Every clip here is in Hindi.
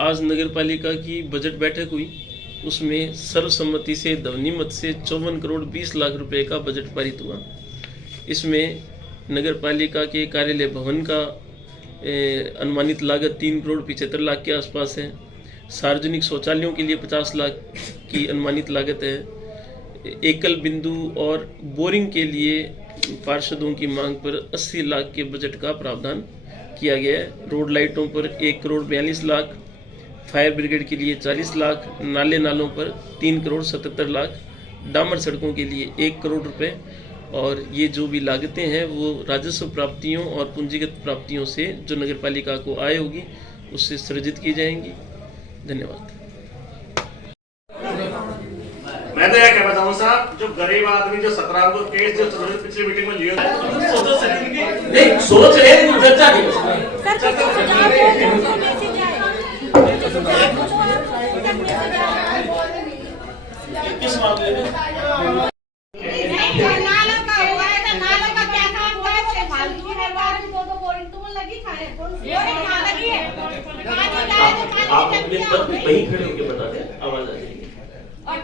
आज नगर पालिका की बजट बैठक हुई, उसमें सर्वसम्मति से ध्वनि मत से 54 करोड़ 20 लाख रुपए का बजट पारित हुआ। इसमें नगर पालिका के कार्यालय भवन का अनुमानित लागत 3 करोड़ 75 लाख के आसपास है। सार्वजनिक शौचालयों के लिए 50 लाख की अनुमानित लागत है। एकल बिंदु और बोरिंग के लिए पार्षदों की मांग पर 80 लाख के बजट का प्रावधान किया गया है। रोड लाइटों पर 1 करोड़ 42 लाख, फायर ब्रिगेड के लिए 40 लाख, नालों पर 3 करोड़ 77 लाख, डामर सड़कों के लिए 1 करोड़ रुपए। और ये जो भी लागतें हैं वो राजस्व प्राप्तियों और पूंजीगत प्राप्तियों से जो नगर पालिका को आय होगी उससे सृजित की जाएंगी। धन्यवाद। मैं तो यह कहना चाहूँ साहब, जो गरीब आदमी जो 17 को केस जो पिछली मीटिंग में लिया नहीं सोच रहे हैं, चर्चा नहीं किस मामले में आप वहीं खड़े होकर बता दें, आवाज आ जाएगी। और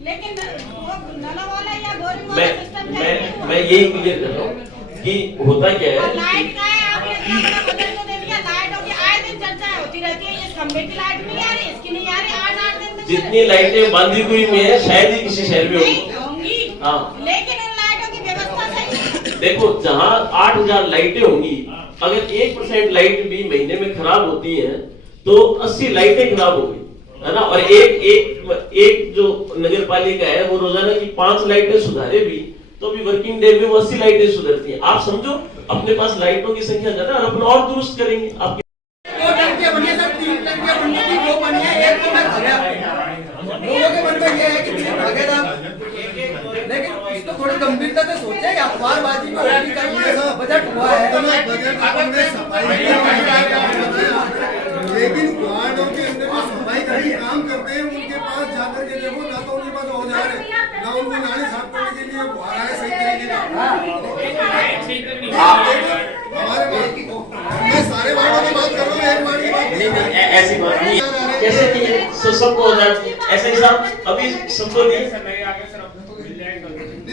लेकिन वो नला वाला या बोरिंग वाला सिस्टम मैं यही क्लियर कर रहा हूँ कि होता क्या है। लाइट का है, आपने इतना बड़ा बजट तो दे दिया, लाइट होगी आए दिन चर्चा होती रहती है, ये खंबे की लाइट नहीं आ रही, इसकी नहीं आ रही, 8 दिन से जितनी लाइटें बांधी हुई में है शायद ही किसी शहर में होंगी। हाँ, लेकिन उन लाइटों की व्यवस्था सही। देखो जहाँ 8000 लाइटें होंगी, अगर 1% लाइट भी महीने में खराब होती है तो 80 लाइटें खराब हो गई है ना। और एक जो नगर पालिका है वो रोजाना की 5 लाइटें सुधारे भी तो भी वर्किंग डे में वो 80 लाइटें सुधरती हैं। आप समझो अपने पास लाइटों की संख्या ज्यादा है, अपन और दुरुस्त करेंगे। आपके 2 टंकियां बनी है सर, 3 टंकियां बनी है, 2 बनी है, 1 तो मैं भरा। लोगों के मन में ये है कि 3 भागे ना, लेकिन इसको थोड़ी गंभीरता से सोचे। अखबारबाजी में होनी चाहिए। बजट हुआ है, लेकिन वार्डों के अंदर जो सफाई कर्मी काम करते हैं उनके पास जाकर के देखो, ना तो उनके पास औजार है, ना उनको नाली साफ करने के लिए फुहारा है सही तरीके का। हमारे मैं सारे वार्डों की बात कर रहा हूँ, एक वार्ड की बात नहीं। ऐसी बात नहीं है, कैसे नहीं है, सबको औजार ऐसे ही साहब अभी सबको नहीं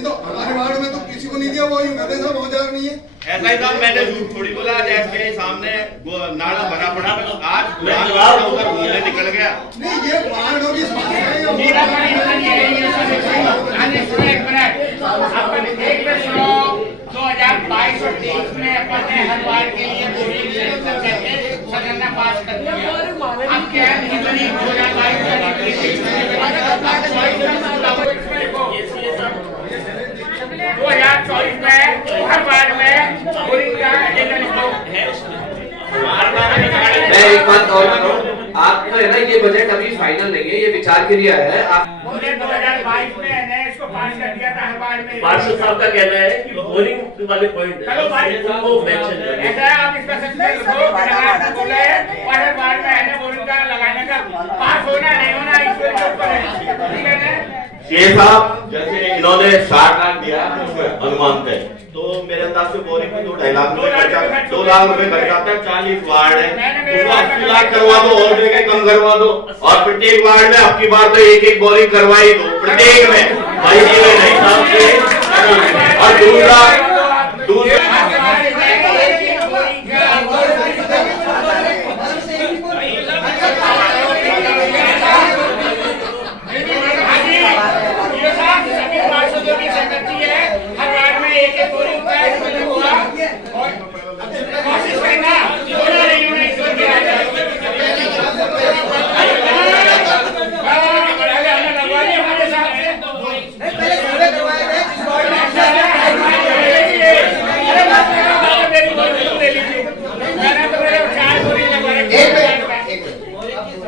तो हमारे वार्ड में तो किसी को नहीं दिया, वो यूं कहते हैं सब औजार नहीं है। ऐसा ही साहब मैंने झूठ थोड़ी बोला, जैसे सामने वो नाला भरा पड़ा, आज उधर निकल गया। नहीं ये वार्डों की समस्या है। अपन 2022 और 23 में अपन ने हर वार्ड के लिए बोरिंग सिस्टम करके सदन पास कर दिया। अब क्या नहीं बनी 2022 में हर वार्ड में बोरिंग का एजेंडा लिखो है। मैं एक बात और करूं, आप तो है ना ये बजट अभी फाइनल नहीं है, ये विचार के लिए आया है। आप 2022 में है इसको पास कर दिया था हर वार्ड में। पार्षद साहब का कहना है कि बोरिंग वाले पॉइंट चलो भाई वो मेंशन ऐसा है, आप इसका सस्पेंस करो, बोले और हर वार्ड में है बोरिंग का लगाने का पास होना नहीं होना ईश्वर के ऊपर है, ठीक है ना। ये साहब जैसे इन्होंने 60 लाख दिया अनुमान पे, तो मेरे अंदाज से बोरिंग में 2-2.5 लाख रुपए खर्चा, 2 लाख रुपए खर्चा आता है। 40 वार्ड है, उसको 80 लाख करवा दो और जगह कम करवा दो, और प्रत्येक वार्ड में आपकी बार तो एक बोरिंग करवाई दो प्रत्येक में भाई, ये नहीं साहब। और दूसरा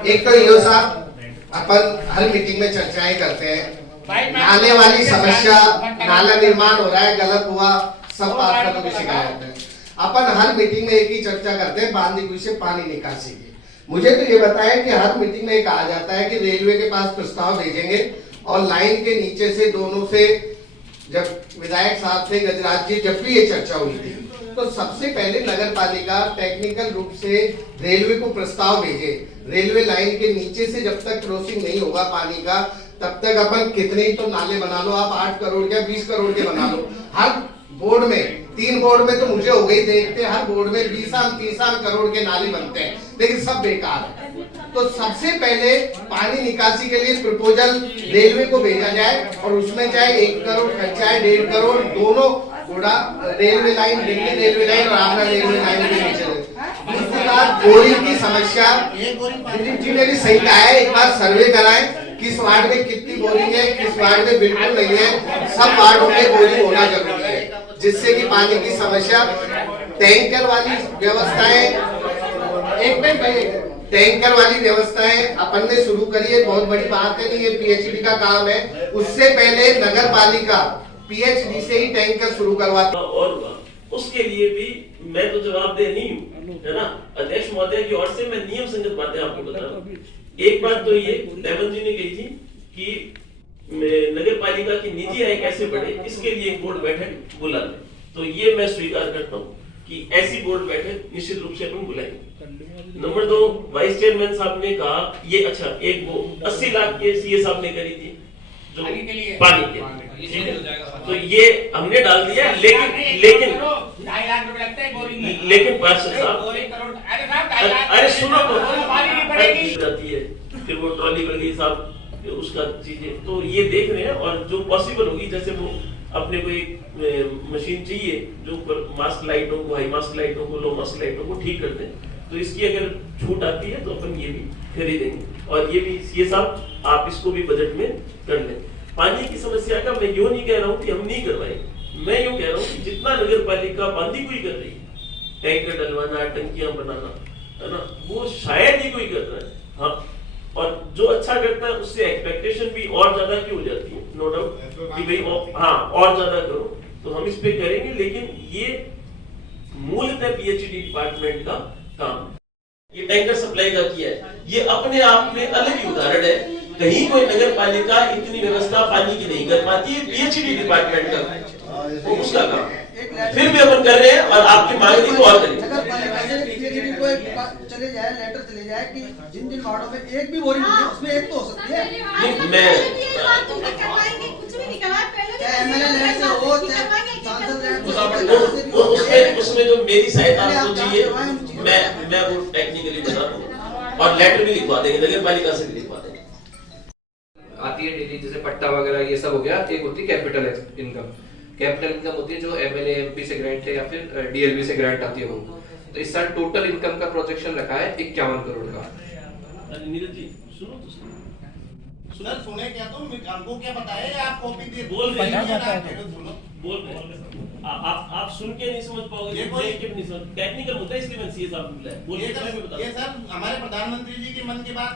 एक तो यो साहब अपन हर मीटिंग में चर्चाएं करते हैं, नाले वाली समस्या, नाला निर्माण हो रहा है गलत हुआ, सब पार्षदों की शिकायत है। अपन हर मीटिंग में एक ही चर्चा करते हैं बांदीकुई से पानी निकासी की। मुझे तो ये बताया कि हर मीटिंग में कहा जाता है कि रेलवे के पास प्रस्ताव भेजेंगे और लाइन के नीचे से दोनों से, जब विधायक साहब से गजराज जी जब भी ये चर्चा हुई थी तो सबसे पहले नगर पालिका टेक्निकल रूप से रेलवे को प्रस्ताव भेजे। रेलवे लाइन के नीचे से जब तक क्रॉसिंग नहीं होगा पानी का, तब तक अपन कितने ही तो नाले बना लो, आप 8 करोड़ या 20 करोड़ के बना लो। हर बोर्ड में 3 बोर्ड में तो मुझे हो गई देखते, हर बोर्ड में 20-30 करोड़ के नाले बनते हैं, लेकिन सब बेकार है। तो सबसे पहले पानी निकासी के लिए प्रपोजल रेलवे को भेजा जाए और उसमें चाहे 1 करोड़ खर्चा है, 1.5 करोड़, दोनों थोड़ा railway line, Delhi railway line और आगरा रेलवे लाइन के नीचे। उसके बाद बोरिंग की समस्या दिलीप जी ने भी सही कहा है, एक बार सर्वे कराएं किस वार्ड में कितनी बोरिंग है, किस वार्ड में बिल्कुल नहीं है। सब वार्डों में बोरिंग होना जरूरी है, जिससे कि पानी की समस्या, टैंकर वाली व्यवस्थाएं, एक मिनट भाई, टैंकर वाली व्यवस्थाएं अपन ने शुरू करी है, बहुत बड़ी बात है नहीं, ये पीएचडी का काम है। उससे पहले नगर पालिका पीएचडी से ही टैंकर शुरू करवाता। और उसके लिए भी मैं तो जवाबदेह नहीं हूँ, है ना। अध्यक्ष महोदय की ओर से मैं नियम संगत बातें आपको बता रहा हूँ। एक बात तो ये लेमन जी ने कही थी कि नगर पालिका की निजी आय कैसे बढ़े, इसके लिए एक बोर्ड बैठक बुला लें। तो ये मैं स्वीकार करता हूँ कि ऐसी बोर्ड बैठक निश्चित रूप से अपन बुलाएंगे। नंबर 2, वाइस चेयरमैन साहब ने कहा ये अच्छा, एक वो 80 लाख के सीए साहब ने करी थी जो पानी के लिए, ठीक है, तो ये हमने डाल दिया। लेकिन 2.5 लाख रुपए लगता है बोरिंग में। लेकिन पार्षद साहब, अरे सुनो तो, पानी नहीं पड़ेगी जाती है, फिर वो ट्रॉली बन गई साहब, उसका चीजें तो ये देख रहे हैं। और जो पॉसिबल होगी, जैसे वो अपने को एक मशीन चाहिए जो मास्क लाइटों को, हाई मास्क लाइटों को, लो मास्क लाइटों को ठीक कर दे, तो इसकी अगर छूट आती है तो अपन ये भी खरीदेंगे। और ये भी सीए साहब आप इसको भी बजट में कर लें। पानी की समस्या का मैं यूं नहीं कह रहा हूँ कि हम नहीं करवाएंगे, मैं यूं कह रहा हूँ कि जितना नगर पालिका बांधी कोई कर रही है, टैंकर डलवाना, टंकियां बनाना, है ना, वो शायद ही कोई कर रहा है। हाँ, और जो अच्छा करता है उससे एक्सपेक्टेशन भी और ज्यादा की हो जाती है, नो डाउट कि भाई हाँ और ज्यादा करो, तो हम इस पे करेंगे। लेकिन ये मूलतः पीएचडी डिपार्टमेंट का काम, ये टैंकर सप्लाई का किया है, ये अपने आप में अलग ही उदाहरण है। कहीं कोई नगर पालिका इतनी व्यवस्था पानी की नहीं कर पाती है, पीएचडी डिपार्टमेंट का वो उसका काम। फिर भी अपन कर रहे हैं और आपकी मांग थी तो और करेंगे। नगर पालिका से पीएचडी को एक चले जाए, लेटर चले जाए कि जिन जिन वार्डों में एक भी बोरिंग नहीं है उसमें एक तो हो सकती है। नहीं, मैं कुछ भी नहीं करवाया पहले, एमएलए लैंड से हो, सांसद लैंड से, उसमें जो मेरी सहायता आपको चाहिए, मैं वो टेक्निकली बता दूं और लेटर भी लिखवा देंगे, नगर पालिका से भी लिखवा देंगे। आती है डेली, जैसे पट्टा वगैरह ये सब हो गया। एक होती है कैपिटल इनकम। कैपिटल इनकम होती है जो एमएलए एमपी से ग्रांट है या फिर डीएलबी से ग्रांट आती है वो। तो इस साल टोटल इनकम का प्रोजेक्शन रखा है 51 करोड़ का। नीरज जी सुनो तो सर, सुने क्या तुम, हमको क्या बताए, आप कॉपी दे बोल रहे हैं, सुनो, बोल रहे हैं। आप सुन के नहीं समझ पाओगे, देख के भी नहीं समझ। टेक्निकल मुद्दा इसलिए मैंने सीए साहब को बुलाया। बोलिए, मैं बता। ये सर हमारे प्रधानमंत्री जी के मन की बात